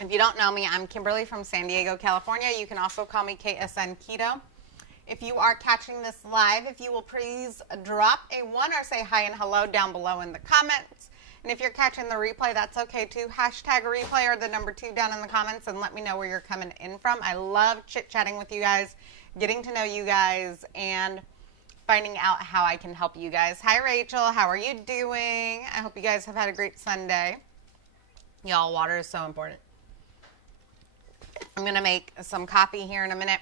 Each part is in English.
If you don't know me, I'm Kimberly from San Diego, California. You can also call me KSN Keto. If you are catching this live, if you will please drop a 1 or say hi and hello down below in the comments. And if you're catching the replay, that's okay too. Hashtag replay or the number 2 down in the comments and let me know where you're coming in from. I love chit-chatting with you guys, getting to know you guys, and finding out how I can help you guys. Hi, Rachel. How are you doing? I hope you guys have had a great Sunday. Y'all, water is so important. I'm going to make some coffee here in a minute.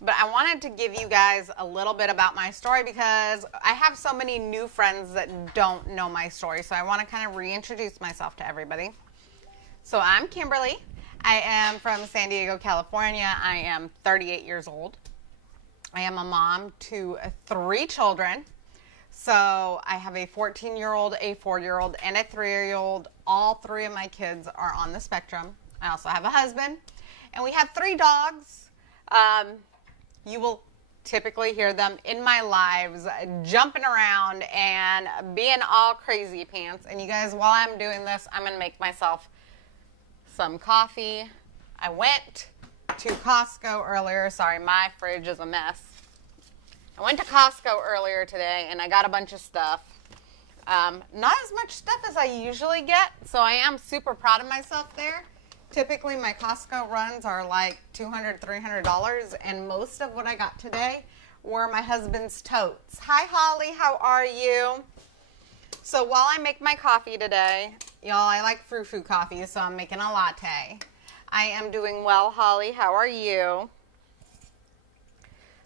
But I wanted to give you guys a little bit about my story because I have so many new friends that don't know my story. So I want to kind of reintroduce myself to everybody. So I'm Kimberly. I am from San Diego, California. I am 38 years old. I am a mom to 3 children. So I have a 14-year-old, a 4-year-old, and a 3-year-old. All 3 of my kids are on the spectrum. I also have a husband. And we have 3 dogs. You will typically hear them in my lives jumping around and being all crazy pants. And you guys, while I'm doing this, I'm going to make myself some coffee. I went to Costco earlier. Sorry, my fridge is a mess. I went to Costco earlier today and I got a bunch of stuff. Not as much stuff as I usually get, so I am super proud of myself there. Typically, my Costco runs are like $200, $300, and most of what I got today were my husband's totes. Hi, Holly. How are you? So while I make my coffee today, y'all, I like frou-frou coffee, so I'm making a latte. I am doing well, Holly. How are you?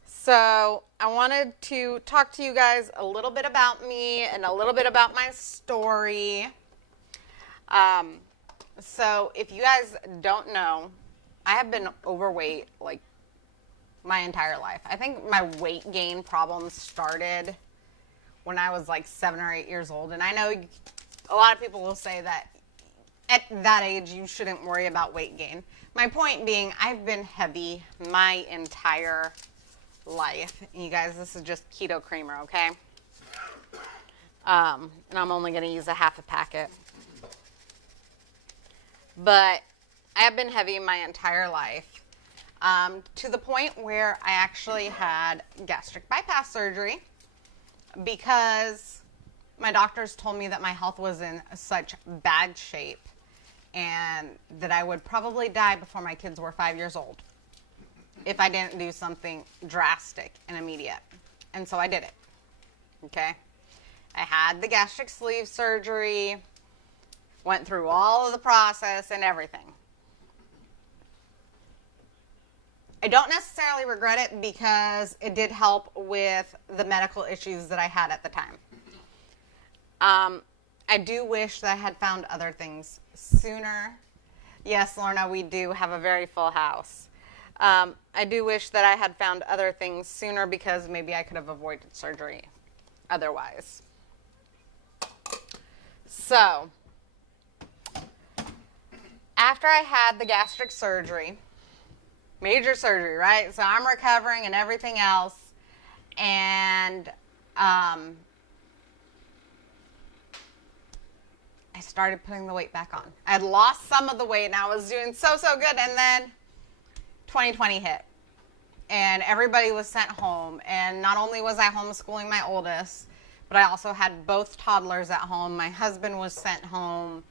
So I wanted to talk to you guys a little bit about me and a little bit about my story. So if you guys don't know, I have been overweight like my entire life. I think my weight gain problems started when I was like 7 or 8 years old. And I know a lot of people will say that at that age you shouldn't worry about weight gain. My point being, I've been heavy my entire life. And you guys, this is just keto creamer, okay? And I'm only going to use a half a packet. But I have been heavy my entire life to the point where I actually had gastric bypass surgery because my doctors told me that my health was in such bad shape and that I would probably die before my kids were 5 years old if I didn't do something drastic and immediate. And so I did it. Okay? I had the gastric sleeve surgery. Went through all of the process and everything. I don't necessarily regret it because it did help with the medical issues that I had at the time. I do wish that I had found other things sooner. Yes, Lorna, we do have a very full house. I do wish that I had found other things sooner because maybe I could have avoided surgery otherwise. So after I had the gastric surgery, major surgery, right? So I'm recovering and everything else. And I started putting the weight back on. I had lost some of the weight and I was doing so good. And then 2020 hit. And everybody was sent home. And not only was I homeschooling my oldest, but I also had both toddlers at home. My husband was sent home.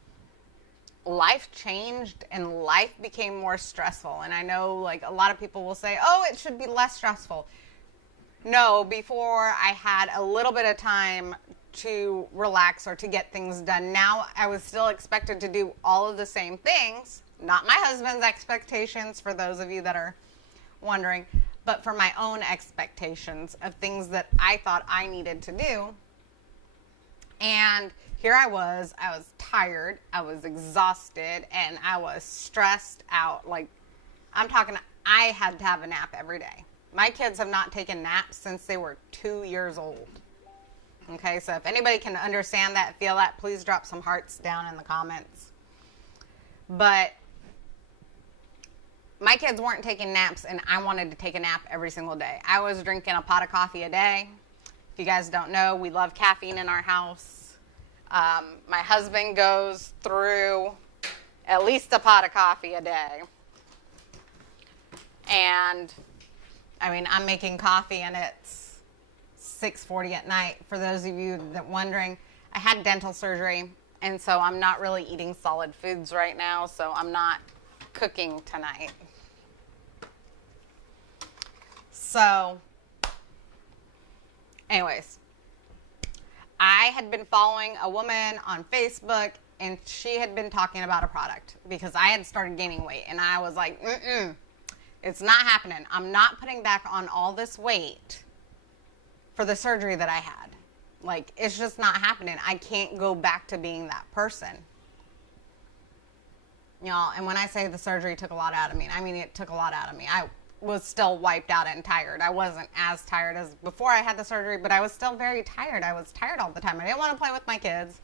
Life changed and life became more stressful. And I know like a lot of people will say, oh, it should be less stressful. No, before I had a little bit of time to relax or to get things done. Now I was still expected to do all of the same things, not my husband's expectations for those of you that are wondering, but for my own expectations of things that I thought I needed to do. And here I was tired, I was exhausted, and I was stressed out. Like, I'm talking, I had to have a nap every day. My kids have not taken naps since they were 2 years old. Okay, so if anybody can understand that, feel that, please drop some hearts down in the comments. But my kids weren't taking naps, and I wanted to take a nap every single day. I was drinking a pot of coffee a day. If you guys don't know, we love caffeine in our house. My husband goes through at at least a pot of coffee a day. And I mean, I'm making coffee and it's 6:40 at night. For those of you that wondering, I had dental surgery, and so I'm not really eating solid foods right now, so I'm not cooking tonight. So, anyways, I had been following a woman on Facebook, and she had been talking about a product because I had started gaining weight, and I was like, it's not happening. I'm not putting back on all this weight for the surgery that I had. Like, it's just not happening. I can't go back to being that person. Y'all, and when I say the surgery took a lot out of me, I mean it took a lot out of me. I was still wiped out and tired. I wasn't as tired as before I had the surgery, but I was still very tired. I was tired all the time. I didn't want to play with my kids.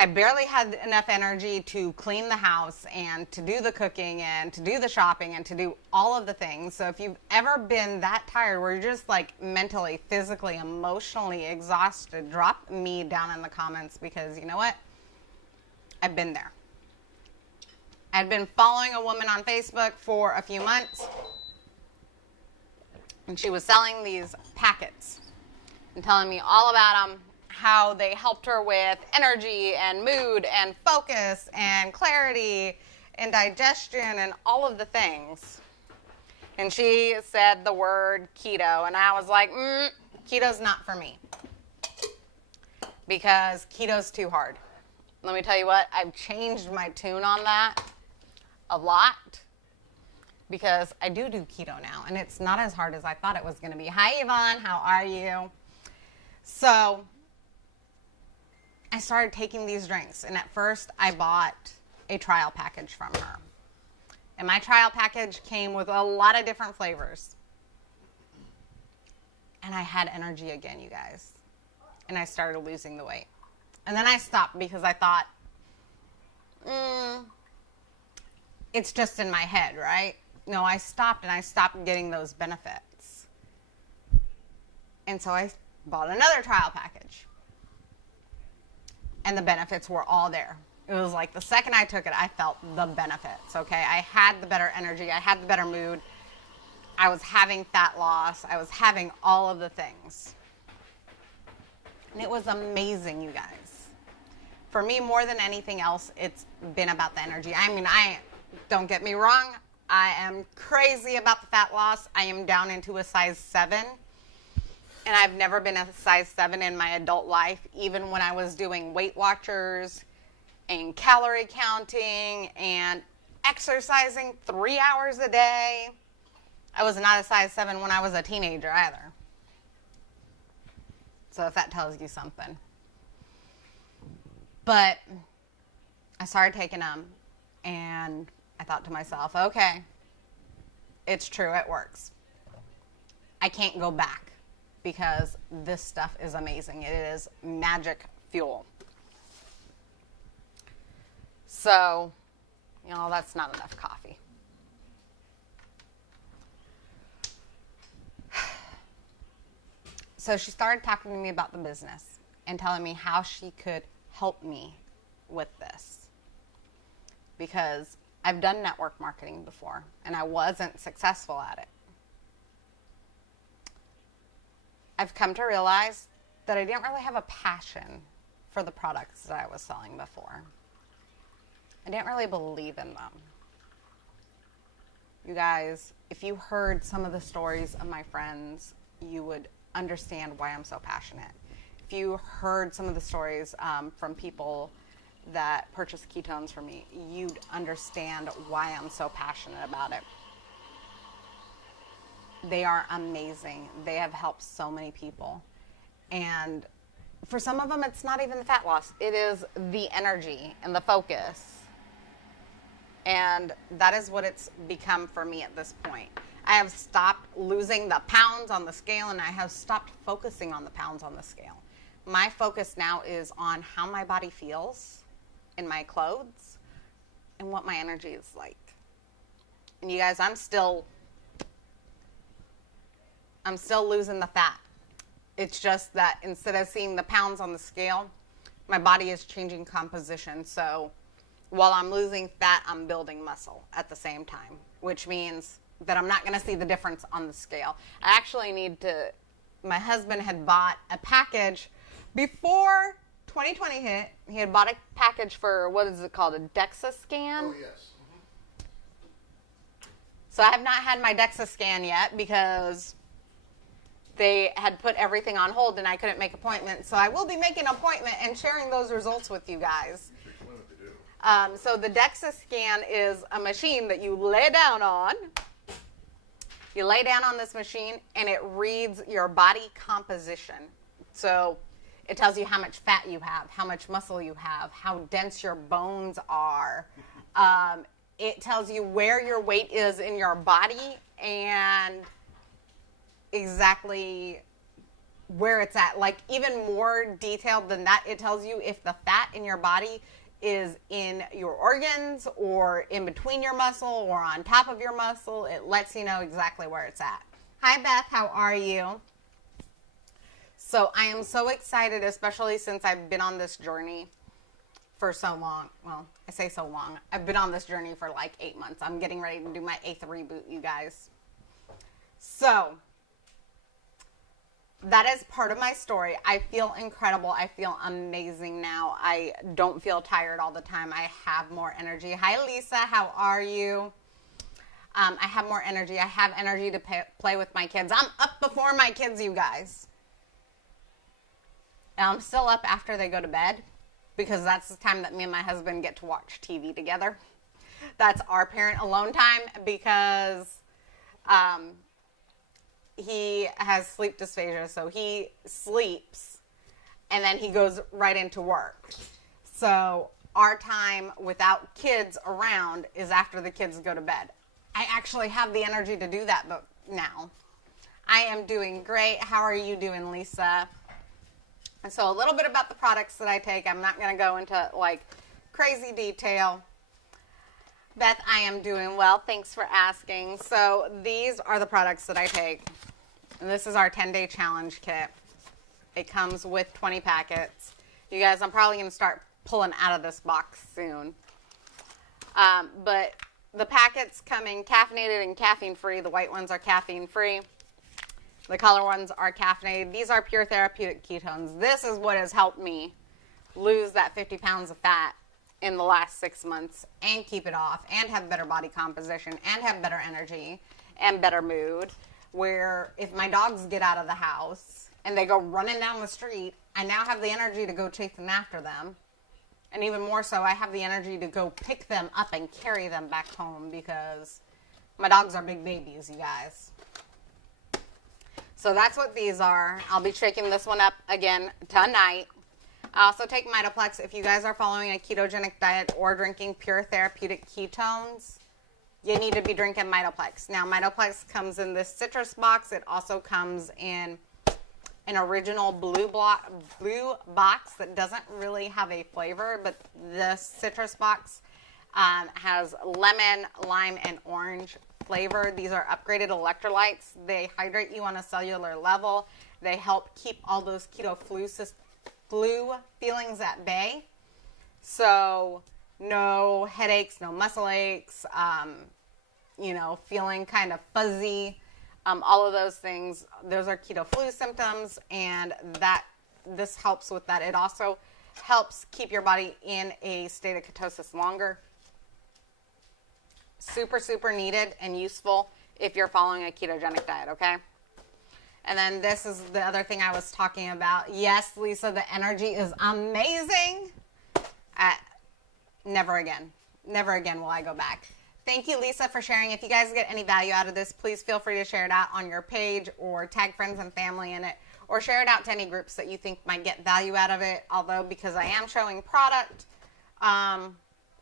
I barely had enough energy to clean the house and to do the cooking and to do the shopping and to do all of the things. So if you've ever been that tired where you're just like mentally, physically, emotionally exhausted, drop me down in the comments, because you know what? I've been there. I'd been following a woman on Facebook for a few months, and she was selling these packets and telling me all about them, how they helped her with energy and mood and focus and clarity and digestion and all of the things. And she said the word keto, and I was like, keto's not for me, because keto's too hard. Let me tell you what, I've changed my tune on that a lot, because I do keto now, and it's not as hard as I thought it was going to be. Hi, Yvonne. How are you? So I started taking these drinks, and at first I bought a trial package from her. And my trial package came with a lot of different flavors. And I had energy again, you guys. And I started losing the weight. And then I stopped because I thought, it's just in my head, right? No, I stopped, and I stopped getting those benefits. And so I bought another trial package. And the benefits were all there. It was like the second I took it, I felt the benefits, okay? I had the better energy. I had the better mood. I was having fat loss. I was having all of the things. And it was amazing, you guys. For me, more than anything else, it's been about the energy. I mean, don't get me wrong, I am crazy about the fat loss. I am down into a size 7. And I've never been a size 7 in my adult life, even when I was doing Weight Watchers and calorie counting and exercising 3 hours a day. I was not a size 7 when I was a teenager either. So if that tells you something. But I started taking them, and I thought to myself, okay, it's true, it works. I can't go back, because this stuff is amazing. It is magic fuel. So, you know, that's not enough coffee. So she started talking to me about the business and telling me how she could help me with this. Because I've done network marketing before, and I wasn't successful at it. I've come to realize that I didn't really have a passion for the products that I was selling before. I didn't really believe in them. You guys, if you heard some of the stories of my friends, you would understand why I'm so passionate. If you heard some of the stories from people that purchase ketones from me, you'd understand why I'm so passionate about it. They are amazing. They have helped so many people. And for some of them, it's not even the fat loss. It is the energy and the focus. And that is what it's become for me at this point. I have stopped losing the pounds on the scale, and I have stopped focusing on the pounds on the scale. My focus now is on how my body feels in my clothes and what my energy is like. And you guys, I'm still losing the fat. It's just that instead of seeing the pounds on the scale, my body is changing composition. So while I'm losing fat, I'm building muscle at the same time, which means that I'm not going to see the difference on the scale. I actually need to, my husband had bought a package before 2020 hit. He had bought a package for, what is it called, a Dexa Scan? Oh, yes. So I have not had my Dexa Scan yet because they had put everything on hold and I couldn't make appointments. So I will be making an appointment and sharing those results with you guys. So the Dexa Scan is a machine that you lay down on. You lay down on this machine and it reads your body composition. So it tells you how much fat you have, how much muscle you have, how dense your bones are. It tells you where your weight is in your body and exactly where it's at. Like even more detailed than that, it tells you if the fat in your body is in your organs or in between your muscle or on top of your muscle. It lets you know exactly where it's at. Hi Beth, how are you? So I am so excited, especially since I've been on this journey for so long. Well, I say so long. I've been on this journey for like 8 months. I'm getting ready to do my 8th reboot, you guys. So that is part of my story. I feel incredible. I feel amazing now. I don't feel tired all the time. I have more energy. Hi, Lisa. How are you? I have more energy. I have energy to play with my kids. I'm up before my kids, you guys. And I'm still up after they go to bed because that's the time that me and my husband get to watch TV together. That's our parent alone time because he has sleep dysphagia, so he sleeps and then he goes right into work. So our time without kids around is after the kids go to bed. I actually have the energy to do that but now. I am doing great. How are you doing, Lisa? And so a little bit about the products that I take. I'm not going to go into like crazy detail. Beth, I am doing well. Thanks for asking. So these are the products that I take. And this is our 10-day challenge kit. It comes with 20 packets. You guys, I'm probably going to start pulling out of this box soon. But the packets come in caffeinated and caffeine-free. The white ones are caffeine-free. The color ones are caffeinated. These are pure therapeutic ketones. This is what has helped me lose that 50 pounds of fat in the last 6 months and keep it off and have better body composition and have better energy and better mood. Where if my dogs get out of the house and they go running down the street, I now have the energy to go chasing after them. And even more so, I have the energy to go pick them up and carry them back home because my dogs are big babies, you guys. So that's what these are. I'll be shaking this one up again tonight. I also take Mitaplex. If you guys are following a ketogenic diet or drinking pure therapeutic ketones, you need to be drinking Mitaplex. Now, Mitaplex comes in this citrus box. It also comes in an original blue box that doesn't really have a flavor, but this citrus box has lemon, lime, and orange flavor. These are upgraded electrolytes. They hydrate you on a cellular level. They help keep all those keto flu feelings at bay. So no headaches, no muscle aches, feeling kind of fuzzy. All of those things, those are keto flu symptoms, and this helps with that. It also helps keep your body in a state of ketosis longer. Super, super needed and useful if you're following a ketogenic diet, okay? And then this is the other thing I was talking about. Yes, Lisa, the energy is amazing. Never again. Never again will I go back. Thank you, Lisa, for sharing. If you guys get any value out of this, please feel free to share it out on your page or tag friends and family in it or share it out to any groups that you think might get value out of it. Although, because I am showing product,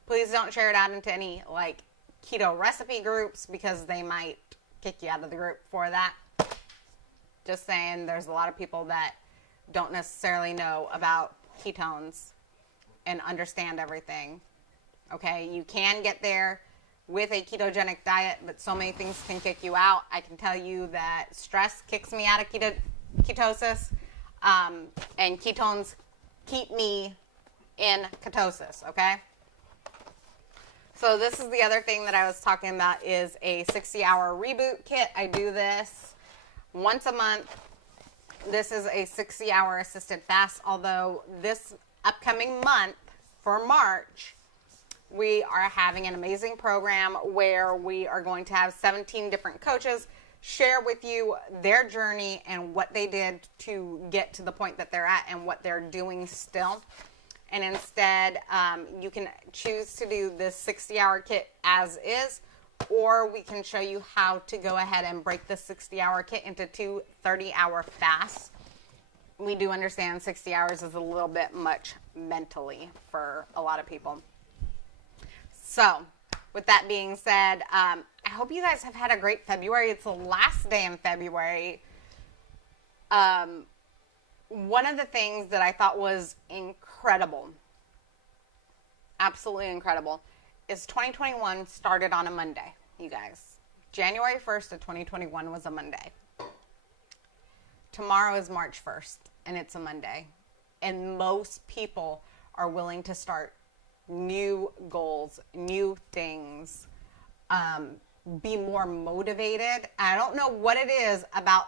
please don't share it out into any like keto recipe groups because they might kick you out of the group for that. Just saying, there's a lot of people that don't necessarily know about ketones and understand everything. Okay, you can get there with a ketogenic diet, but so many things can kick you out. I can tell you that stress kicks me out of ketosis, and ketones keep me in ketosis, okay? So this is the other thing that I was talking about is a 60-hour reboot kit. I do this once a month. This is a 60-hour assisted fast, although this upcoming month for March, we are having an amazing program where we are going to have 17 different coaches share with you their journey and what they did to get to the point that they're at and what they're doing still. And instead, you can choose to do this 60-hour kit as is, or we can show you how to go ahead and break the 60-hour kit into 2 30-hour fasts. We do understand 60 hours is a little bit much mentally for a lot of people. So, with that being said, I hope you guys have had a great February. It's the last day in February. One of the things that I thought was incredible, absolutely incredible, is 2021 started on a Monday, you guys. January 1st of 2021 was a Monday. Tomorrow is March 1st, and it's a Monday. And most people are willing to start new goals, new things, be more motivated. I don't know what it is about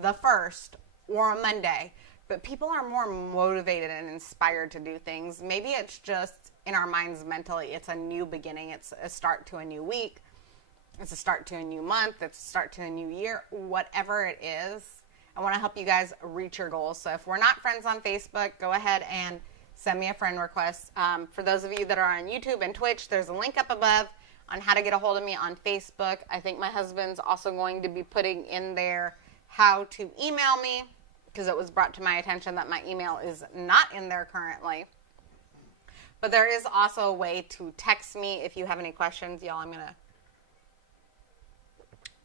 the 1st or a Monday, but people are more motivated and inspired to do things. Maybe it's just in our minds mentally. It's a new beginning. It's a start to a new week. It's a start to a new month. It's a start to a new year. Whatever it is, I want to help you guys reach your goals. So if we're not friends on Facebook, go ahead and send me a friend request. For those of you that are on YouTube and Twitch, there's a link up above on how to get a hold of me on Facebook. I think my husband's also going to be putting in there how to email me, because it was brought to my attention that my email is not in there currently. But there is also a way to text me if you have any questions. Y'all,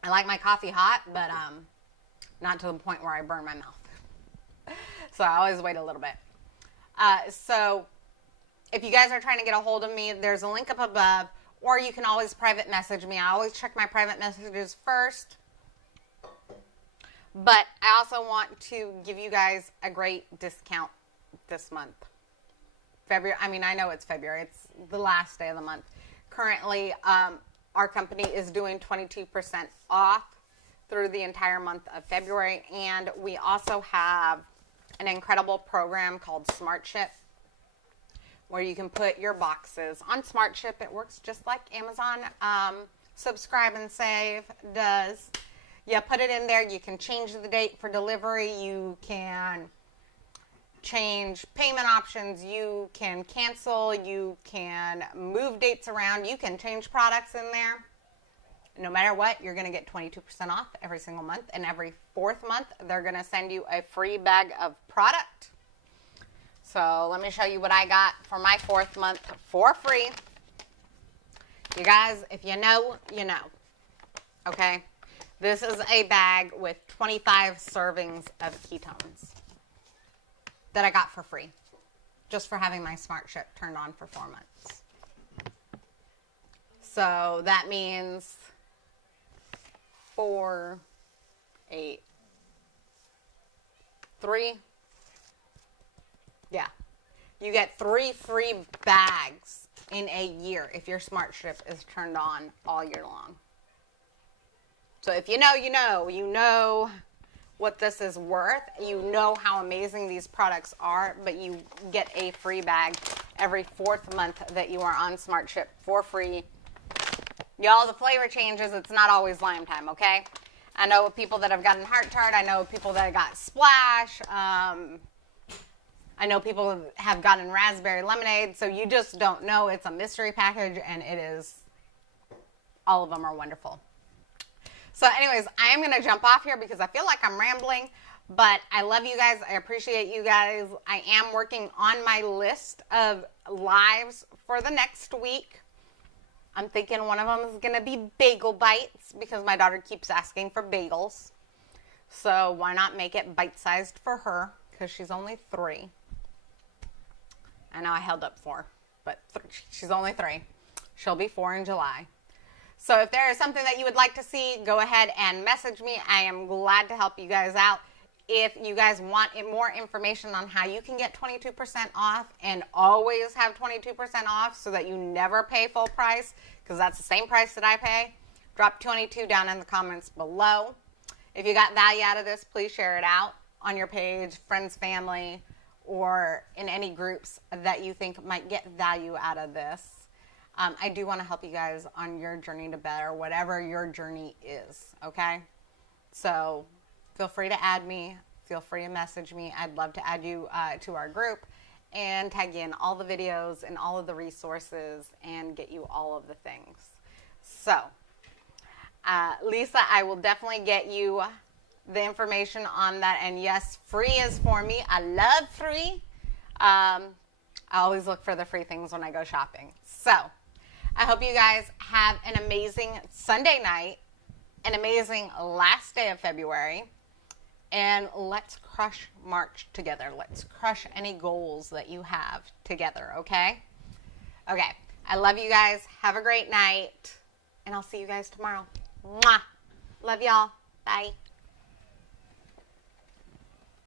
I like my coffee hot, but not to the point where I burn my mouth. So I always wait a little bit. So if you guys are trying to get a hold of me, there's a link up above, or you can always private message me. I always check my private messages first. But I also want to give you guys a great discount this month. February, I know it's February. It's the last day of the month. Currently, our company is doing 22% off through the entire month of February. And we also have an incredible program called Smart Ship, where you can put your boxes on Smart Ship. It works just like Amazon Subscribe and Save does. You put it in there. You can change the date for delivery. You can change payment options. You can cancel. You can move dates around. You can change products in there. No matter what, you're going to get 22% off every single month. And every 4th month, they're going to send you a free bag of product. So let me show you what I got for my 4th month for free. You guys, if you know, you know. Okay? This is a bag with 25 servings of ketones that I got for free, just for having my Smart Ship turned on for 4 months. So that means 4, 8, 3. Yeah. You get 3 free bags in a year if your Smart Ship is turned on all year long. So if you know, you know. You know what this is worth. You know how amazing these products are, but you get a free bag every 4th month that you are on Smart Ship for free. Y'all, the flavor changes. It's not always lime time, okay? I know people that have gotten Heart Tart. I know people that got Splash. I know people have gotten Raspberry Lemonade. So you just don't know. It's a mystery package, and it is, all of them are wonderful. So anyways, I am going to jump off here because I feel like I'm rambling, but I love you guys. I appreciate you guys. I am working on my list of lives for the next week. I'm thinking one of them is going to be bagel bites because my daughter keeps asking for bagels. So why not make it bite-sized for her because she's only 3. I know I held up 4, but she's only 3. She'll be 4 in July. So if there is something that you would like to see, go ahead and message me. I am glad to help you guys out. If you guys want more information on how you can get 22% off and always have 22% off so that you never pay full price, because that's the same price that I pay, drop 22 down in the comments below. If you got value out of this, please share it out on your page, friends, family, or in any groups that you think might get value out of this. I do want to help you guys on your journey to better, whatever your journey is, okay? So feel free to add me. Feel free to message me. I'd love to add you to our group and tag you in all the videos and all of the resources and get you all of the things. So, Lisa, I will definitely get you the information on that. And yes, free is for me. I love free. I always look for the free things when I go shopping. So, I hope you guys have an amazing Sunday night, an amazing last day of February, and let's crush March together. Let's crush any goals that you have together, okay? Okay, I love you guys. Have a great night, and I'll see you guys tomorrow. Mwah! Love y'all. Bye.